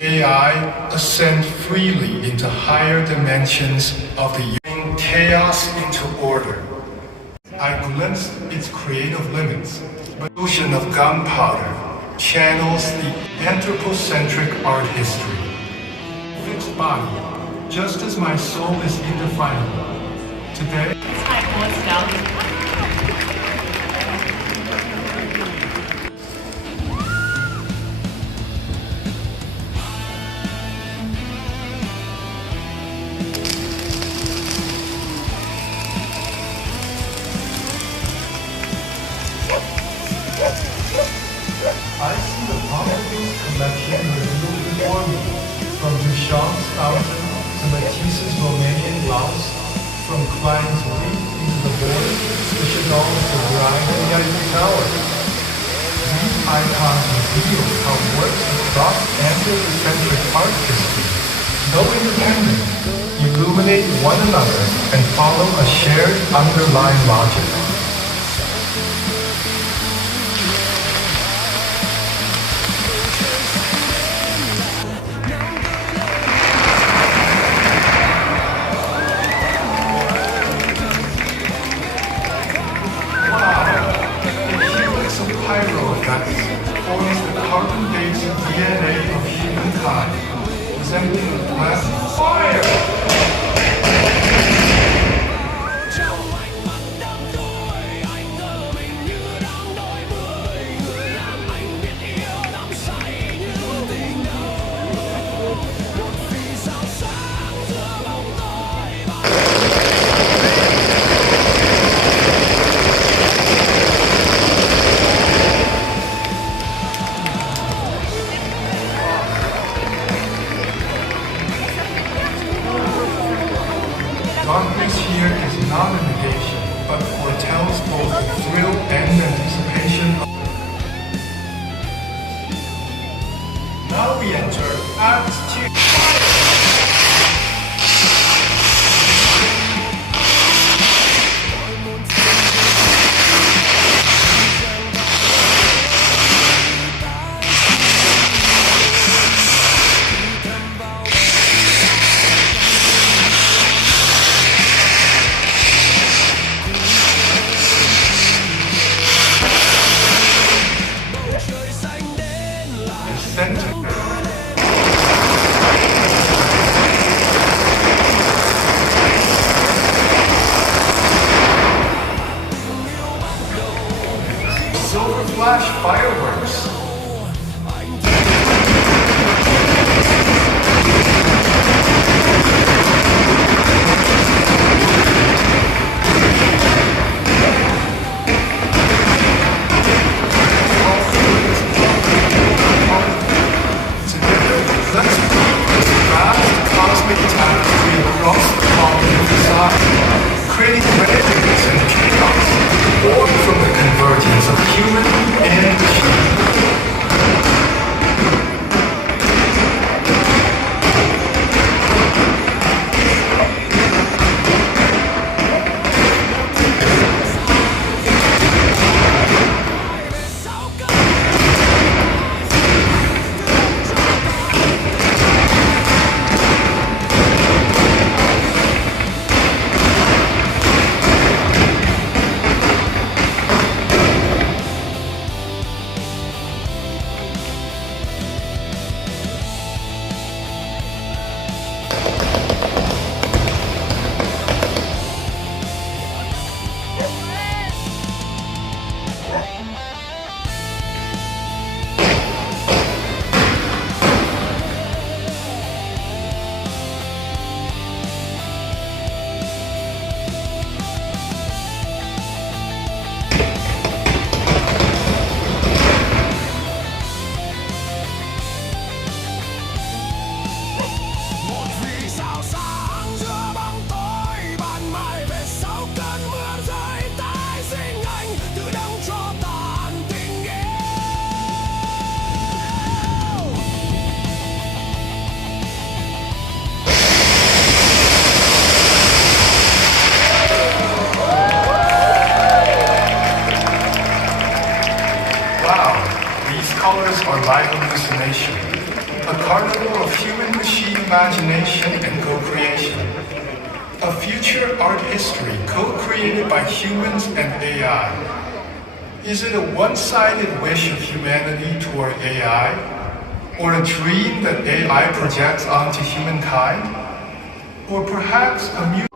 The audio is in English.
AI ascend freely into higher dimensions of the turning chaos into order. I glimpsed its creative limits, but the ocean of gunpowder channels the anthropocentric art history. Fixed body, just as my soul is indefinable. Today, Cai Guo-Qiang. I see the Pompidou collection revealed before me, from Duchamp's fountain to Matisse's Romanian blouse, from Klein's leap into the void to Chagall's The Grind in the Eiffel Tower. These icons reveal how works across anthropocentric art history, though independent, illuminate one another and follow a shared underlying logic. Forms the carbon-based DNA of humankind, resembling a blast of fire! Darkness here is not a negation, but foretells both the thrill and anticipation. Now we enter Act 2. Silver flash fireworks. Creating resonance and chaos, born from the convergence of human and machine. tale of human-machine imagination and co-creation. A future art history co-created by humans and AI. Is it a one-sided wish of humanity toward AI? Or a dream that AI projects onto humankind? Or perhaps a